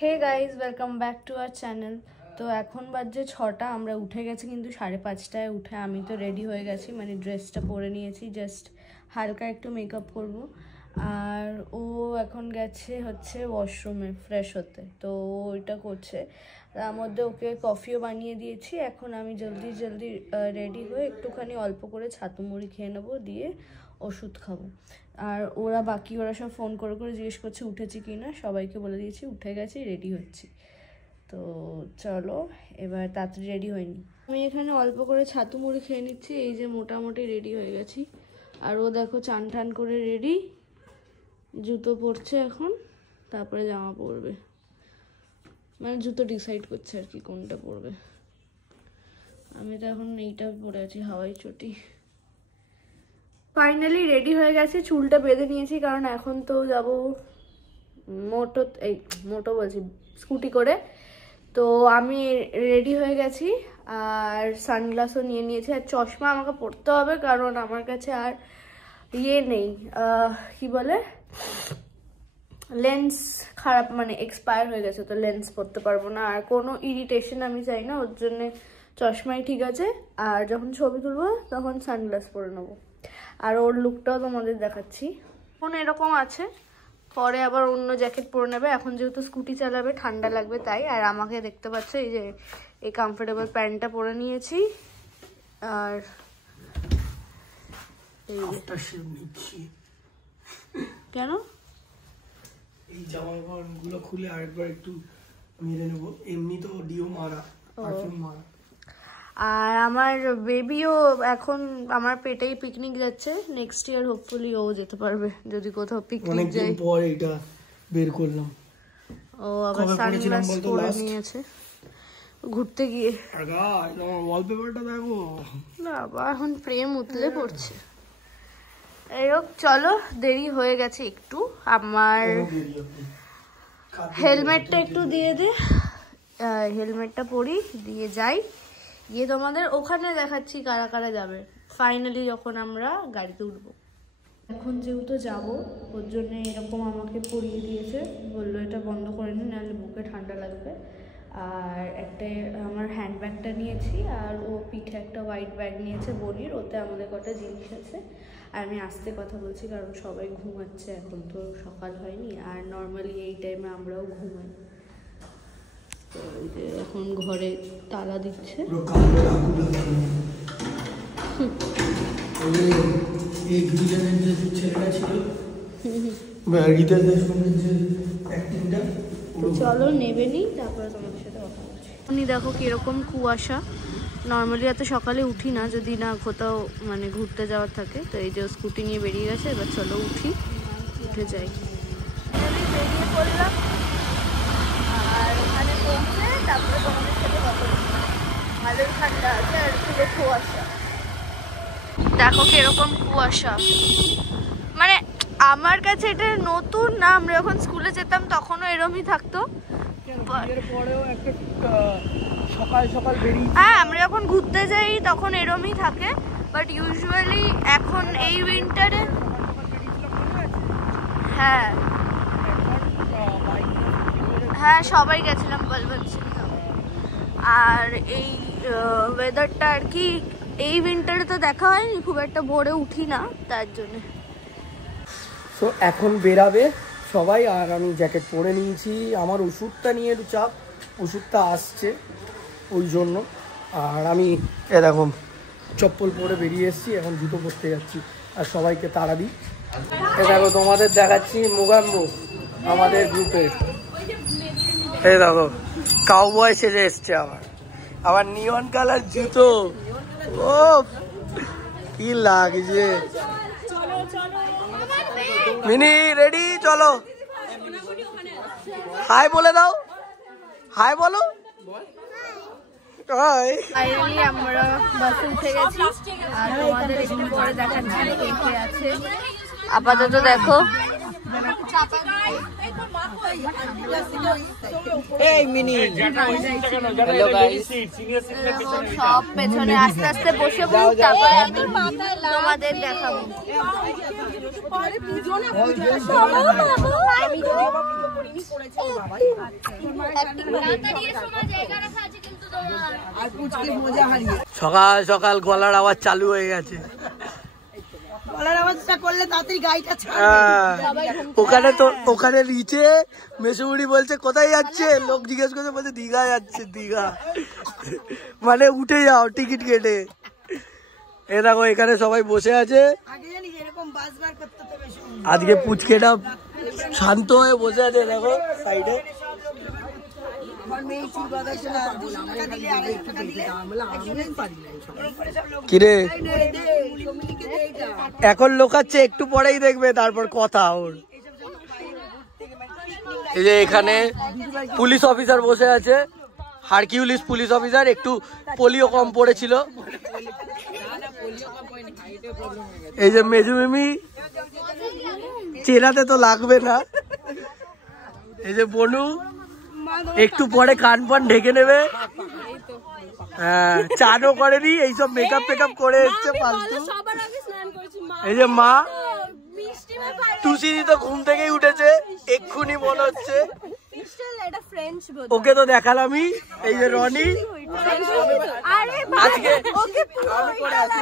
Hey guys, welcome back to our channel. তো এখন বাজে 6টা, আমরা উঠে গেছি কিন্তু 5:30টায় উঠে আমি তো রেডি হয়ে গেছি, মানে ড্রেসটা পরে নিয়েছি, জাস্ট হালকা একটু মেকআপ করব। আর ও এখন গেছে হচ্ছে ওয়াশরুমে ফ্রেশ হতে, তো ওইটা করছে। তার মধ্যে ওকে কফিও বানিয়ে দিয়েছি। এখন আমি জলদি জলদি রেডি হয়ে একটুখানি অল্প করে ছাতু মুড়ি খেয়ে নেবো, দিয়ে ওষুধ খাবো। আর ওরা সব ফোন করে করে জিজ্ঞেস করছে উঠেছি কি না। সবাইকে বলে দিয়েছি উঠে গেছি, রেডি হচ্ছি। তো চলো এবার তাড়াতাড়ি রেডি হয়নি। আমি এখানে অল্প করে ছাতু মুড়ি খেয়ে নিচ্ছি, এই যে মোটামুটি রেডি হয়ে গেছি। আর ও দেখো চান টান করে রেডি, জুতো পরছে এখন, তারপরে জামা পরবে, মানে জুতো ডিসাইড করছে আর কি কোনটা পরবে। আমি তো এখন এইটা পরে আছি, হাওয়াই চটি। ফাইনালি রেডি হয়ে গেছে, চুলটা বেঁধে নিয়েছি কারণ এখন তো যাব মোটো বলছি স্কুটি করে। তো আমি রেডি হয়ে গেছি আর সানগ্লাসও নিয়ে নিয়েছি। আর চশমা আমাকে পরতে হবে কারণ আমার কাছে আর নেই, কি বলে, লেন্স খারাপ, মানে এক্সপায়ার হয়ে গেছে, তো লেন্স পরতে পারবো না। আর কোনো ইরিটেশন আমি চাই না, ওর জন্যে চশমাই ঠিক আছে। আর যখন ছবি তুলবো তখন সানগ্লাস পরে নেবো। আর ওর লুকটাও তোমাদের দেখাচ্ছি। এখন এরকম আছে, পরে আবার অন্য জ্যাকেট পরে নেবে। এখন যেহেতু স্কুটি চালাবে ঠান্ডা লাগবে তাই। আর আমাকে দেখতে পাচ্ছ এই যে এই কমফোর্টেবল প্যান্টটা পরে নিয়েছি। আর কেন এই জামাগুলো খুলে আরেকবার একটু মেরে নেবো, এমনি তো ডিও মারা, পারফিউম মারা। আর আমার বেবিও এখন আমার পেটেই পিকনিক যাচ্ছে, নেক্সট ইয়ার হোপফুলি ও যেতে পারবে যদি কোথাও পিকনিক যায়। অনেকদিন পর এটা বের করলাম। ও আবার সানগ্লাস পরে নিয়েছে ঘুরতে গিয়ে। আগা আমার ওয়ালপেপারটা দেখো না, আবার এখন প্রেম উতলে পড়ছে। এরকম চলো, দেরি হয়ে গেছে একটু। আমার হেলমেটটা একটু দিয়ে দে, হেলমেটটা পরি, দিয়ে যাই, গিয়ে তোমাদের ওখানে দেখাচ্ছি কারা কারা যাবে ফাইনালি যখন আমরা গাড়িতে উঠবো। এখন যেহেতু যাবো ওর জন্য এরকম আমাকে পরিয়ে দিয়েছে, বললো এটা বন্ধ করে নি নাহলে বুকে ঠান্ডা লাগবে। আর একটা আমার হ্যান্ডব্যাগটা নিয়েছি, আর ও পিঠে একটা হোয়াইট ব্যাগ নিয়েছে বনির, ওতে আমাদের কটা জিনিস আছে। আর আমি আস্তে কথা বলছি কারণ সবাই ঘুমাচ্ছে, এখন তো সকাল হয়নি, আর নর্মালি এই টাইমে আমরাও ঘুমাই। তো ওই যে এখন ঘরে তালা দিচ্ছে। তো চলো নেবে নি, তারপরে তোমাদের সাথে কথা বলছি। আপনি দেখো কিরকম কুয়াশা, নর্মালি এত সকালে উঠি না যদি না কোথাও মানে ঘুরতে যাওয়ার থাকে। তো এই যে স্কুটি নিয়ে বেরিয়ে গেছে, এবার চলো উঠি, উঠে যাই। বেরিয়ে পড়লাম আর ওখানে পৌঁছে তারপরে তোমাদের সাথে কথা বলছি। ভালোই ঠান্ডা আছে আর পুরো কুয়াশা, দেখো কিরকম কুয়াশা। মানে আমার কাছে এটা নতুন না, আমরা যখন স্কুলে যেতাম তখনও এরমই থাকতো। হ্যাঁ, আমরা যখন ঘুরতে যাই তখন এরমই থাকে, বাট ইউজুয়ালি এখন এই উইন্টারে, হ্যাঁ হ্যাঁ সবাই গেছিলাম, বলবল ছিল। আর এই ওয়েদারটা আর কি এই উইন্টারে তো দেখা হয়নি, খুব একটা ভোরে উঠি না তার জন্য। সো এখন বেরাবে সবাই, আর আমি জ্যাকেট পরে নিয়েছি। আমার ওষুধটা নিয়ে একটু চাপ, ওষুধটা আসছে ওই জন্য। আর আমি এরকম চপ্পল পরে বেরিয়ে এসেছি, এখন জুতো পরতে যাচ্ছি আর সবাইকে তাড়া দিই। দেখো তোমাদের দেখাচ্ছি মুগাম্বো আমাদের গ্রুপের। এই দেখো কাউবয় সেজে এসছে আবার নিয়ন কালার জুতো, ও কি লাগছে। মিনি রেডি, চলো হাই বলে দাও, হাই বলো। ফাইনালি আমরা বাসে উঠে গেছি আর তোমাদের একটু পরে দেখাচ্ছি কে কে আছে। আপাতত দেখো সব পেছনে আস্তে আস্তে বসে পড়ুক, তারপরে তোমাদের দেখাবো। সকাল সকাল গলার আওয়াজ চালু হয়ে গেছে। ওখানে নিচে মেসুমুড়ি বলছে কোথায় যাচ্ছে, লোক জিজ্ঞেস করছে, বলছে দীঘা যাচ্ছে, দীঘা মানে উঠে যাও টিকিট কেটে। এ দেখো এখানে সবাই বসে আছে, আজকে পুচকেটা শান্ত হয়ে বসে আছে, দেখো সাইডে। কিরে এখন লোকাচ্ছে, একটু পরেই দেখবে তারপর কথা ওর। এই যে এখানে পুলিশ অফিসার বসে আছে, হারকিউলিস পুলিশ অফিসার, একটু পোলিও কম পড়েছিল। এই যে মেজু মিমি, চেনাতে তো লাগবে না। এই যে বনু একটু পরে কান পান ঢেকে নেবে, হ্যাঁ চানও করেনি, এইসব মেকআপ টেকআপ করে এসছে ফালতু। এই যে মা টুসিদি তো ঘুম থেকেই উঠেছে এক্ষুনি মনে হচ্ছে, ওকে তো দেখালামই। এই যে রনি, আজকে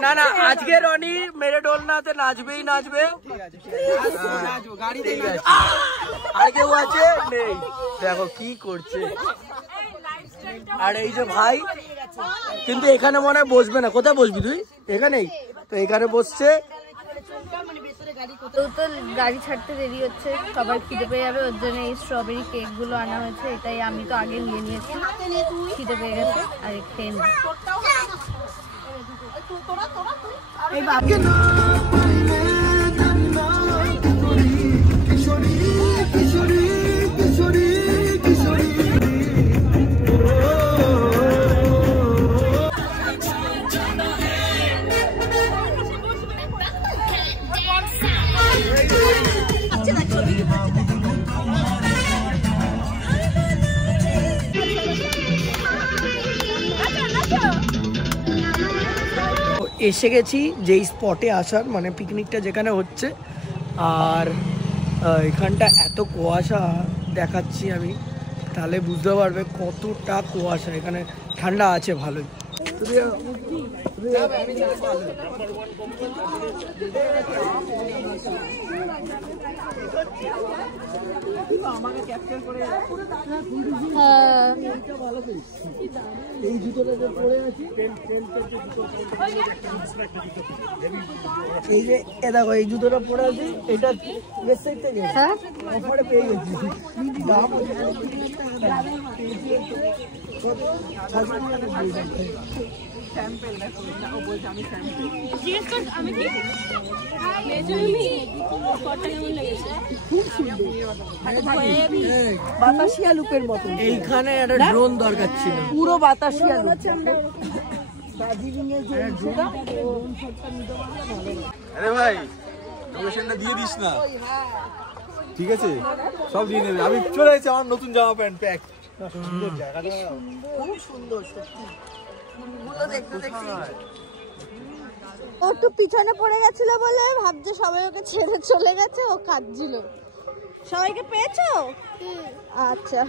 না না আজকে রনি মেরে ডোলনাতে নাচবেই নাচবে। আর কেউ আছে নেই, দেখো কি করছে। আর এই যে ভাই কিন্তু এখানে মনে হয় বসবে না, কোথায় বসবি তুই? এখানেই তো, এখানে বসছে। তো গাড়ি ছাড়তে দেরি হচ্ছে, সবাই খিদে পেয়ে যাবে, ওর জন্য এই স্ট্রবেরি কেক গুলো আনা হয়েছে। এটাই আমি তো আগে নিয়ে নিয়েছি, খিদে পেয়ে গেছে আর খেয়ে নি। এসে গেছি যেই স্পটে আসার, মানে পিকনিকটা যেখানে হচ্ছে। আর এখানটা এত কুয়াশা দেখাচ্ছি আমি, তাহলে বুঝতে পারবে কতটা কুয়াশা। এখানে ঠান্ডা আছে ভালোই। এই জুতোটা পরে আছি, এই যে দেখো এই জুতোটা পরে আছি, এটা ওয়েবসাইট থেকে অফারে পেয়ে গেছি। দাম বাতাসিয়া লুকের মতো। এইখানে একটা ড্রোন দরকার ছিল, পুরো বাতাসিয়া লুক। আরে ভাই লোকেশনটা দিয়ে দিস না, ঠিক আছে? সব দিয়ে নেবে। আমি চলে এসেছি, আমার নতুন জামা প্যান্ট প্যাক। সুন্দর জায়গাটা, খুব সুন্দর সত্যি। ও একটু পিছনে পড়ে গেছিল বলে ভাবছে সবাই ওকে ছেড়ে চলে গেছে, ও কাঁদছিল। সবাইকে পেয়েছো? আচ্ছা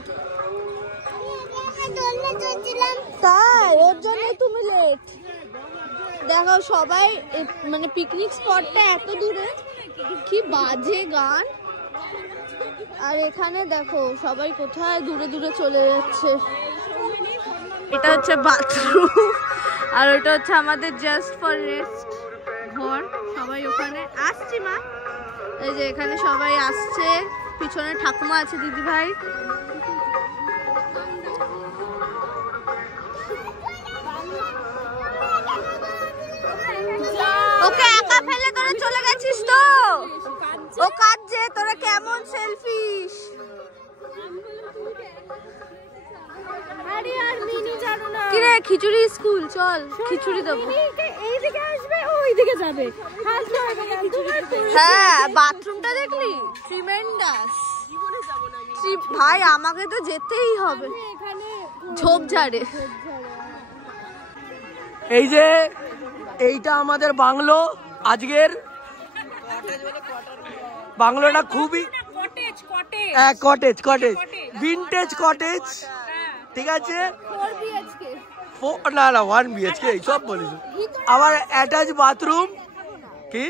তাই ওর জন্য তুমি লেট। দেখো সবাই মানে পিকনিক স্পটটা এত দূরে, কি বাজে গান। আর এখানে দেখো সবাই কোথায় দূরে দূরে চলে যাচ্ছে। এটা হচ্ছে বাথরুম, আর ওটা হচ্ছে আমাদের জাস্ট ফর রেস্ট ঘর। সবাই ওখানে আসছি মা, এই যে এখানে সবাই আসছে, পিছনে ঠাকুমা আছে, দিদি ভাই। ওকে একা ফেলে তোরা চলে গেছিস তো, ও কাঁদছে, তোরা কেমন সেলফিশ। কিরে খিচুড়ি স্কুল, চল খিচুড়ি দেবো। এইদিকে আসবে, ওইদিকে যাবে। হ্যাঁ বাথরুমটা দেখলি, ট্রিমেন্ডাস। ভাই আমাকে তো যেতেই হবে ঝোপঝাড়ে। এই যে এইটা আমাদের বাংলো আজকের। বাংলোটা খুবই কটেজ কটেজ ভিন্টেজ কটেজ, ঠিক আছে। না 1 BHK সব বলিস। আবার অ্যাটাচ বাথরুম, কি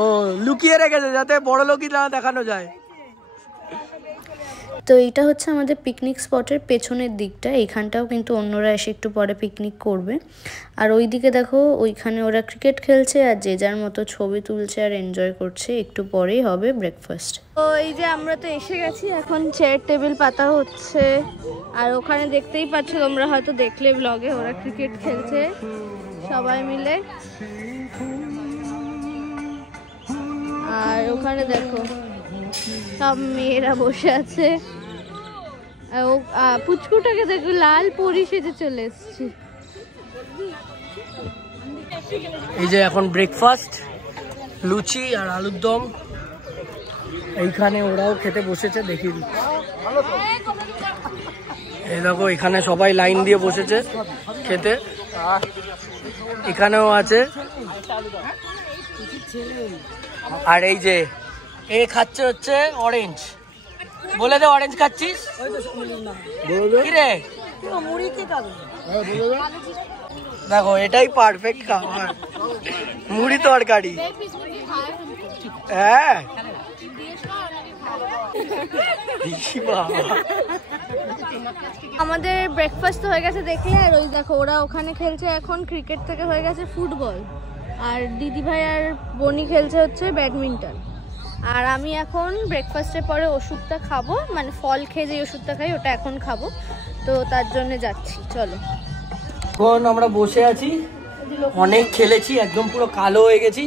ও লুকিয়ে রেখেছে যাতে বড় লোকই না দেখানো যায়। তো এইটা হচ্ছে আমাদের পিকনিক স্পটের পেছনের দিকটা। এইখানটাও কিন্তু অন্যরা এসে একটু পরে পিকনিক করবে। আর ওইদিকে দেখো ওইখানে ওরা ক্রিকেট খেলছে আর যে যার মতো ছবি তুলছে আর এনজয় করছে। একটু পরেই হবে ব্রেকফাস্ট। তো এই যে আমরা তো এসে গেছি, এখন চেয়ার টেবিল পাতা হচ্ছে। আর ওখানে দেখতেই পাচ্ছ তোমরা, হয়তো দেখলে ব্লগে, ওরা ক্রিকেট খেলছে সবাই মিলে। আর ওখানে দেখো সব মেয়েরা বসে আছে। পুচকুটাকে দেখো লাল পরি সেজে চলে এসেছি। এই যে এখন ব্রেকফাস্ট, লুচি আর আলুর দম। এইখানে ওরাও খেতে বসেছে, দেখিয়ে দিচ্ছি। এই দেখো এখানে সবাই লাইন দিয়ে বসেছে খেতে। এখানেও আছে। আর এই যে এ খাচ্ছে হচ্ছে অরেঞ্জ। বলে দে অরেঞ্জ খাচ্ছিস কি রে? দেখো এটাই পারফেক্ট খাবার, মুড়ি তরকারি। হ্যাঁ আমাদের ব্রেকফাস্ট হয়ে গেছে দেখলে। আর ওই দেখো ওরা ওখানে খেলছে এখন ক্রিকেট থেকে হয়ে গেছে ফুটবল। আর দিদিভাই আর বনি খেলছে হচ্ছে ব্যাডমিন্টন। আর আমি এখন ব্রেকফাস্টের পরে ওষুধটা খাবো, মানে ফল খেয়ে যে ওষুধটা খাই ওটা এখন খাবো, তো তার জন্য যাচ্ছি। চলো। এখন আমরা বসে আছি, অনেক খেলেছি, একদম পুরো কালো হয়ে গেছি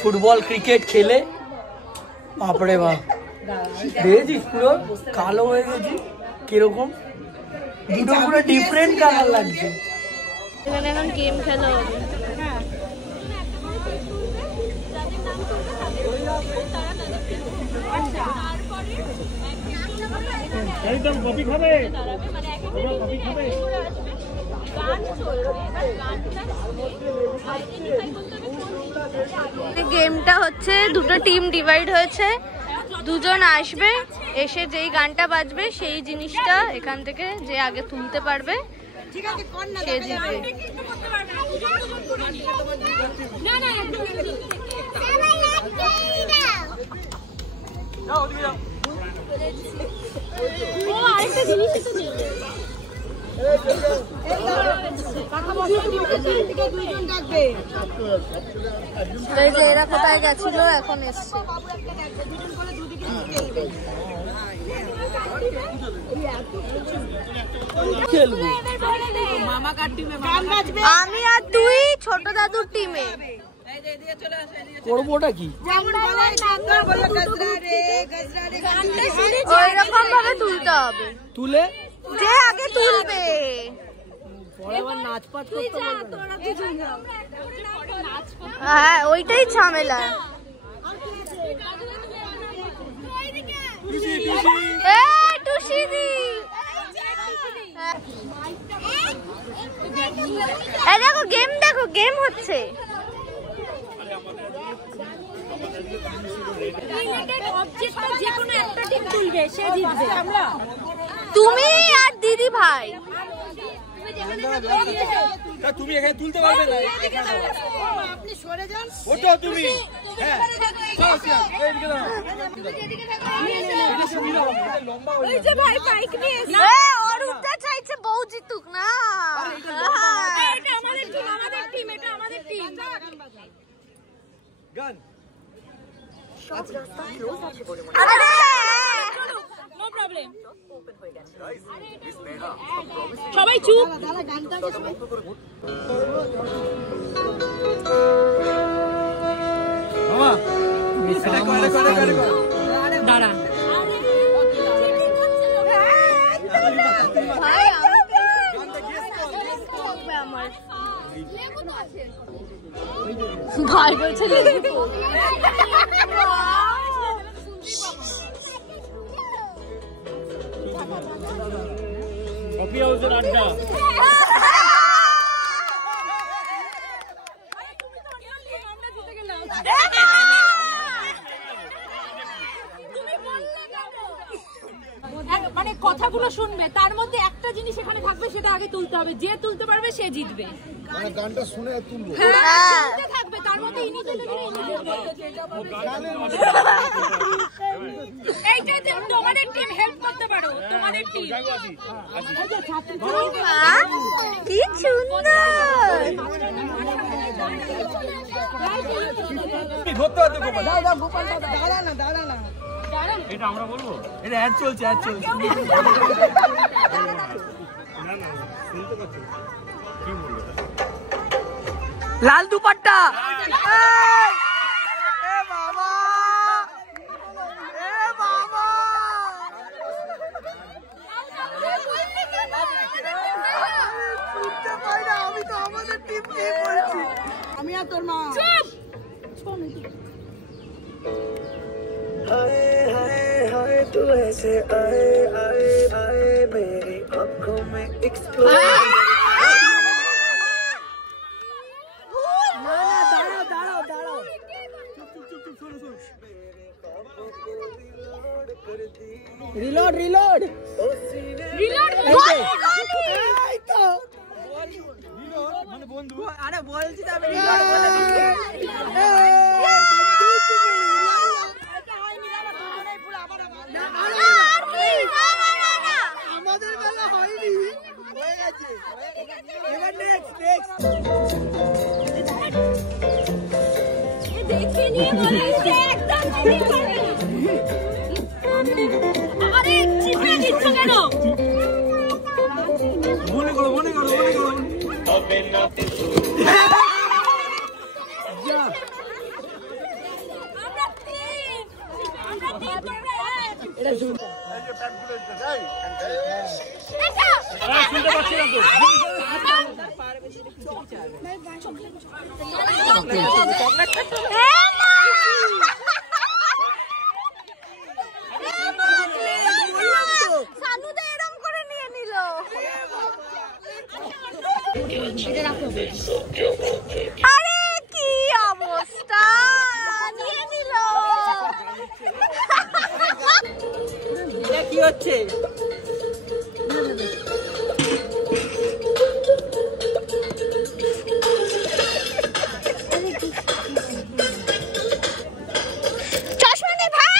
ফুটবল ক্রিকেট খেলে। বাপরে বাপ, দেখেছিস পুরো কালো হয়ে গেছি কিরকম, দুটো পুরো ডিফারেন্ট কালার লাগছে। এখানে এখন গেম খেলা হবে। গেমটা হচ্ছে দুটো টিম ডিভাইড হয়েছে, দুজন আসবে, এসে যেই গানটা বাজবে সেই জিনিসটা এখান থেকে যে আগে তুলতে পারবে সে জিতবে। এরা কোথায় গেছিল, এখন এসছে। আমি আর তুই ছোট দাদুর টিমে করবোটা কি ওইরকম ভাবে তুলতে হবে, তুলে যে আগে তুলবে। হ্যাঁ ওইটাই ঝামেলা। দেখো গেম, দেখো গেম হচ্ছে। তুমি আর দিদি ভাই তুমি এখানে তুলতে পারবে না, আপনি সরে যান। ওটা তুমি চাইছে বউ জিতুক না। সবাই চুপ। দাঁড়া ভাই বলছে কফি হাউসের আড্ডা। কথাগুলো শুনবে, তার মধ্যে একটা জিনিস এখানে থাকবে, সেটা আগে তুলতে হবে, যে তুলতে পারবে সে জিতবে। মানে গানটা শুনে তুলবো। হ্যাঁ থাকবে, তার মধ্যে ইনি তুলে দিলে এইটাই তোমাদের টিম হেল্প করতে পারো, তোমাদের টিম। কি সুন্দর। এটা আমরা বলবো, এটা অ্যাড চলছে, অ্যাড চলছে। লাল দুপাট্টা। আমি তো আমাদের টিম নিয়ে বলছি। আমি আর তোর মা। हाय हाय हाय तू ऐसे आए आए आए मेरी आंखों में एक्सप्लोर। दाड़ाओ दाड़ाओ दाड़ाओ। Reload reload reload. মানে বন্ধু আরে বলছি তো আমি রিলোড বলে দিচ্ছি। আমাদের বেলা হয়নি, হয়ে গেছে। এবার নেক্সট নেক্সট দেখে নিয়ে বলেছে একদম চিনি করে। আরে চিপে দিচ্ছ কেন? মনে করো মনে করো মনে করো। আমরা টিম, আমরা টিম করবে। এটা শুন। শুনতে পাচ্ছি না তো। সানুদা এরকম করে নিয়ে নিল। আরে কি অবস্থা, নিয়ে নিল। এটা কি হচ্ছে? চশমা নে ভাই।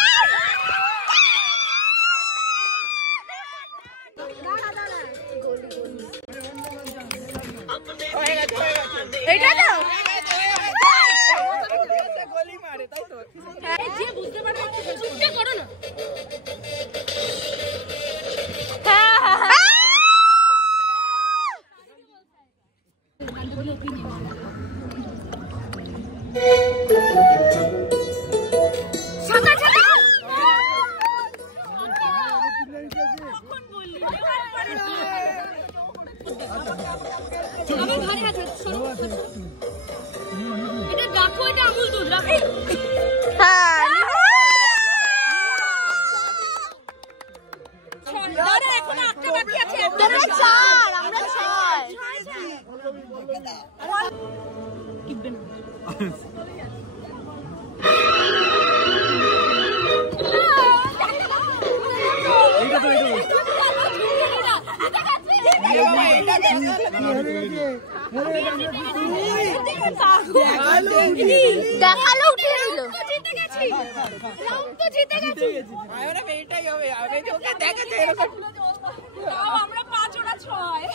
এটা না গলি মারে তাই তো। যে বুঝতে পারবে একটু চুপটা করো না। সাদা সাদা কখন বললি? আমার ঘরে আছে, সরো। এটা দেখো, এটা আঙুল দুধ রাখো। দাঁড়া, এখন আটটা বাকি আছে। আমরা চার, আমরা ছয়। এইটা তো এইটা। দেখালো উঠে নিল। জিতে গেছি, রাউন্ড তো জিতে গেছি। আরে এইটাই হবে, আমি তো ওকে দেখাতে এরকম। তাও আমরা 5 ওরা 6।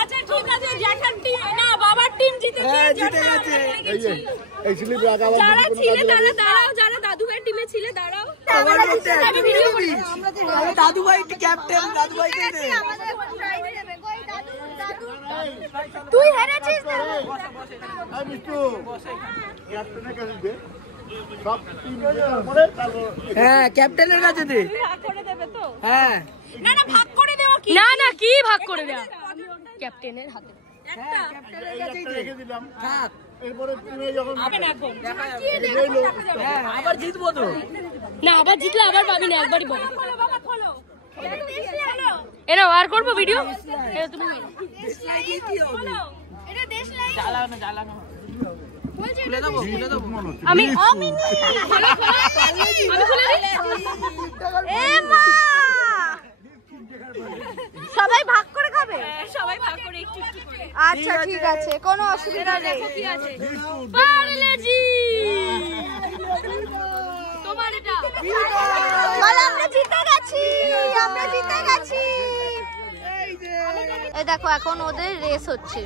আচ্ছা ঠিক আছে, জ্যাঠার টিম না বাবার টিম জিতে গেছে। এই যে এই স্লিপ রাখা আবার যারা ছিলে তারা দাঁড়াও, যারা দাদু ভাইয়ের টিমে ছিলে দাঁড়াও। আমার মধ্যে আমি ভিডিও করি। দাদু ভাই ক্যাপ্টেন, দাদু ভাইকে দে। তুই হেরেছিস না। এই মিঠু ক্যাপ্টেনের কাছে দে। সব টিম জেতার পরে তারপর হ্যাঁ ক্যাপ্টেনের কাছে দে। ভাগ করে দেবে তো? হ্যাঁ না না, ভাগ করে দেওয়া কি? না না, কি ভাগ করে দেওয়া? ক্যাপ্টেনের হাতে একটা। ক্যাপ্টেনের কাছেই দে। রেখে দিলাম। থাক। এরপরে টিমে যখন আপনি এখন হ্যাঁ আবার জিতবো তো। না, আবার জিতলে আবার পাবি না, একবারই পাবি। খোলো বাবা, খোলো। এরা আর করবো ভিডিও? এটা তুমি খোলো। এটা দেশ লাইভ। জ্বালানো জ্বালানো। খুলে দেবো খুলে দেবো। আমি আমি খুলে দিই। এ মা আচ্ছা ঠিক আছে, কোনো অসুবিধা নেই। পারলেজি তোমার এটা বলো আমরা জিতে গেছি, আমরা জিতে গেছি। এই দেখো এখন ওদের রেস হচ্ছে।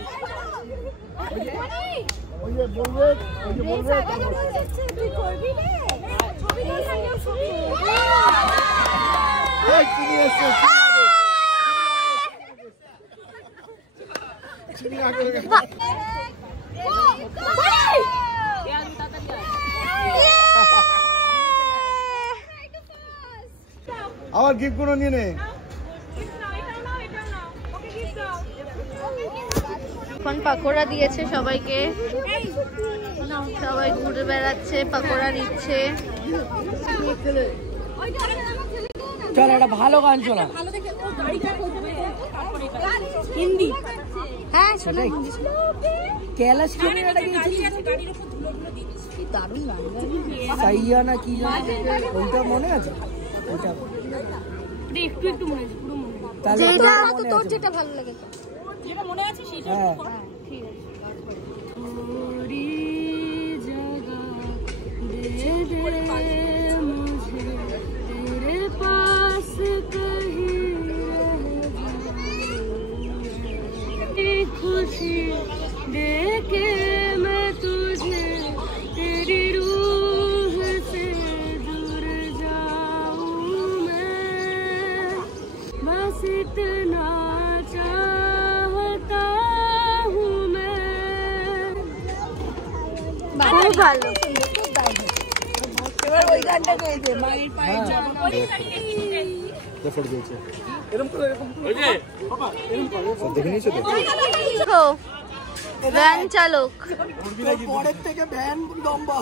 আমার গিফট কোনো নিয়ে নে। এখন পাকোড়া দিয়েছে সবাইকে, সবাই ঘুরে বেড়াচ্ছে, পাকোড়া দিচ্ছে। চল একটা ভালো গান শোনা। হিন্দি, হ্যাঁ শোনা। कैलाश के लिए लगा गई थी दारुण गान साइया ना की ওইটা মনে আছে? ওইটা একটু একটু মনে আছে, পুরো মনে আছে। তাহলে যেটা তোর যেটা ভালো লাগে, যেটা মনে আছে সেটা হ্যাঁ ঠিক আছে। खुशी देके मैं तुझे तेरी रूह से दूर जाऊं मैं, बस इतना चाहता हूँ मैं। খুব ভালো। এবার ওই গানটা গাইতে মাই পাই যাব ফটো দিয়েছে এরকম করে ওই যে বাবা এরকম করো দেখে নিয়েছো তো ভ্যান চালক পরের থেকে ভ্যান লম্বা।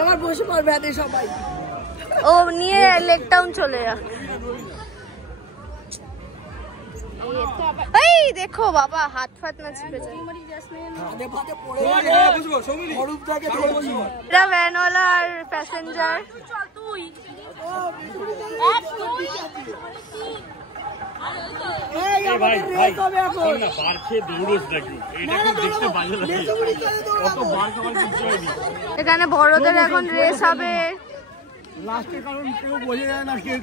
এবার বসে পড় ভ্যানে সবাই। ও নিয়ে লেক টাউন চলে যা। এই দেখো বাবা হাত ফাত না ছিপে যায়। এটা ভ্যানওয়ালা আর প্যাসেঞ্জার। এখানে বড়দের এখন রেস হবে। লাস্টের কারণ কেউ বোঝা যায় না কে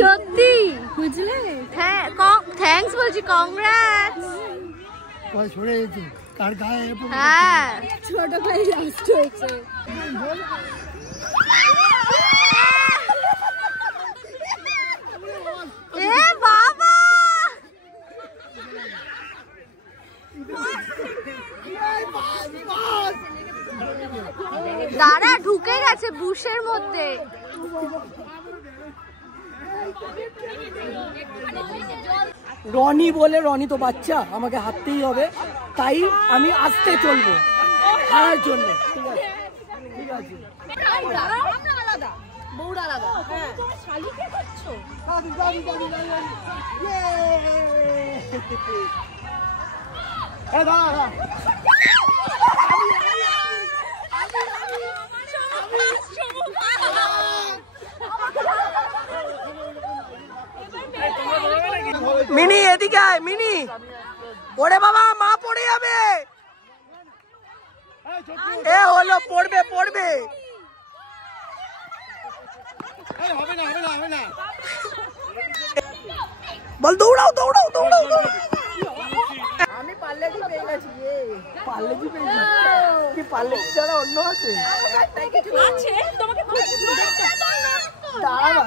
সত্যি বুঝলে? হ্যাঁ থ্যাঙ্কস বলছি, কংগ্রাটস। সরে গেছি কার গায়ে হ্যাঁ ছোট ভাই লাস্ট হয়েছে। এ বাবা দাঁড়া, ঢুকে গেছে বুশের মধ্যে। রনি বলে, রনি তো বাচ্চা, আমাকে হাঁটতেই হবে, তাই আমি আসতে চলবো হারার জন্য। ঠিক আছে ঠিক আছে মিনি এদিকে আয় মিনি। ওরে বাবা মা পড়ে যাবে। এ হলো পড়বে পড়বে। বল দৌড়াও দৌড়াও দৌড়াও। আমি পারলেজি পেয়ে গেছি। পারলেজি পেয়েছি কি? পারলেজি ছাড়া অন্য আছে? দাঁড়া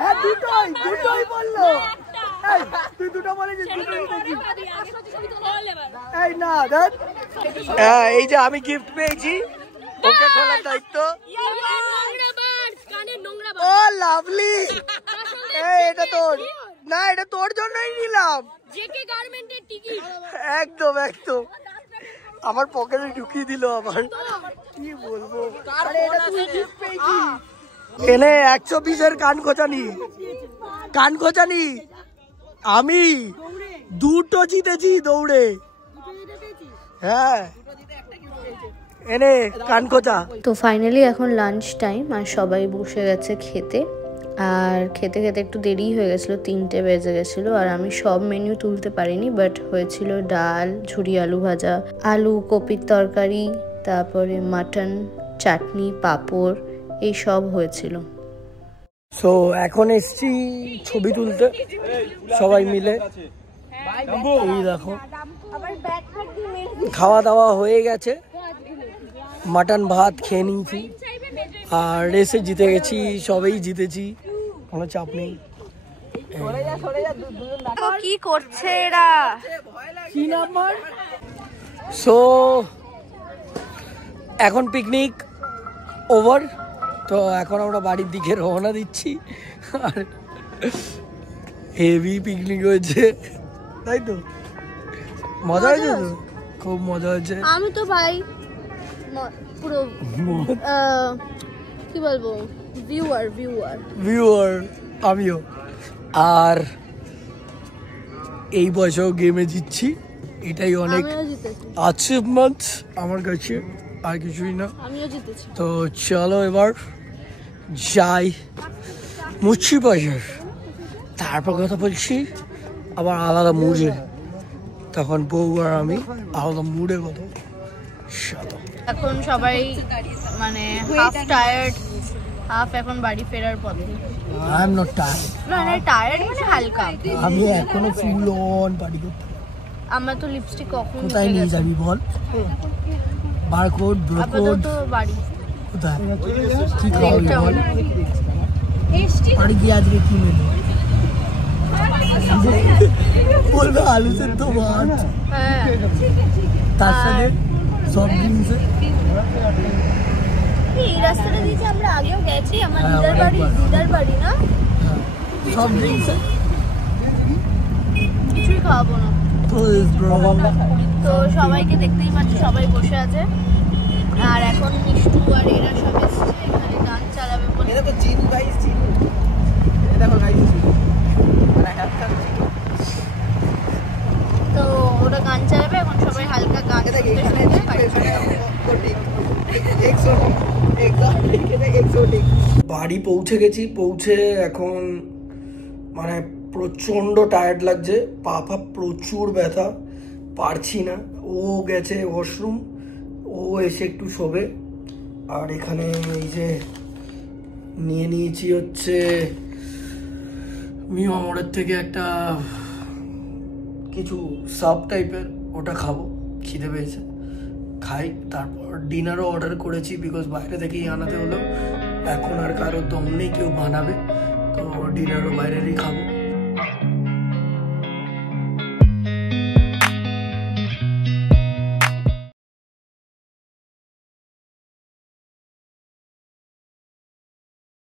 হ্যাঁ দুটোই দুটোই বললো। তুই দুটো বলেছিস এই না দেখ। এই যে আমি গিফট পেয়েছি, ওকে খোলার দায়িত্ব। ও লাভলি, এটা তোর না, এটা তোর জন্যই নিলাম। একদম একদম আমার পকেটে ঢুকিয়ে দিল আমার। কি বলবো, এনে 120-এর কান খোঁচানি, কান খোঁচানি আমি দুটো জিতেছি দৌড়ে। হ্যাঁ এনে কানকোচা। তো ফাইনালি এখন লাঞ্চ টাইম আর সবাই বসে গেছে খেতে। আর খেতে খেতে একটু দেরি হয়ে গেছিলো, 3টে বেজে গেছিলো। আর আমি সব মেনু তুলতে পারিনি, বাট হয়েছিল ডাল, ঝুরি আলু ভাজা, আলু কপির তরকারি, তারপরে মাটন, চাটনি, পাঁপড়, এই সব হয়েছিল। সো এখন এসছি ছবি তুলতে সবাই মিলে। এই দেখো খাওয়া দাওয়া হয়ে গেছে, মাটন ভাত খেয়ে নিয়েছি আর রেসে জিতে গেছি, সবাই জিতেছি, কোনো চাপ নেই। কি করছে এরা? কি নাম্বার? সো এখন পিকনিক ওভার, তো এখন আমরা বাড়ির দিকে রওনা দিচ্ছি। আর হেভি পিকনিক হয়েছে, তাই তো? মজা হয়েছে তো? খুব মজা হয়েছে। আমি তো ভাই পুরো কি বলবো, ভিউয়ার আমিও। আর এই বয়সেও গেমে জিতছি, এটাই অনেক অ্যাচিভমেন্ট আমার কাছে, আর কিছুই না। তো চলো এবার যাই মুচি বাজার, তারপর কথা বলছি আবার আলাদা মুডে, তখন বউ আর আমি আলাদা মুডে কথা। চলো এখন সবাই মানে হাফ টায়ার্ড, হাফ এখন বাড়ি ফেরার পথে। I am not tired. না না টায়ার্ড মানে হালকা। আমি এখনো ফুল অন পার্টি করতে। আমরা তো লিপস্টিক কখন কোথায় নিয়ে যাবি বল? বারকোড ব্রোকোড তো বাড়ি কোথায়? কি খাওয়াবি বল? বাড়ি গিয়ে আজকে কি মেনু বলবে? আলু সেদ্ধ ভাত, হ্যাঁ, তার সাথে সব জিনিস। এই রাস্তাটা দিয়ে আমরা আগেও গেছি, আমার দিদার বাড়ি না, সব ড্রিঙ্কস কিছুই খাওয়াবো না। তো সবাইকে দেখতেই পাচ্ছি, সবাই বসে আছে। আর এখন মিষ্টু আর এরা সব এসছে এখানে গান চালাবে বলে। এটা তো জিন গাইস, জিন। এটা দেখো গাইস, মানে হ্যাপটার জিন। তো ওরা গান চালাবে, এখন সবাই হালকা গান শুনতে শুনতে বাড়ি পৌঁছে গেছি। পৌঁছে এখন মানে প্রচণ্ড টায়ার্ড লাগছে, পা পা প্রচুর ব্যথা, পারছি না। ও গেছে ওয়াশরুম, ও এসে একটু শোবে। আর এখানে এই যে নিয়ে নিয়েছি হচ্ছে মিও মোড়ের থেকে একটা কিছু সাব টাইপের, ওটা খাবো, খিদে পেয়েছে, খাই। তারপর ডিনারও অর্ডার করেছি, বিকজ বাইরে থেকেই আনাতে হলো, এখন আর কারোর দম নেই কেউ বানাবে, তো ডিনারও বাইরেরই খাবো।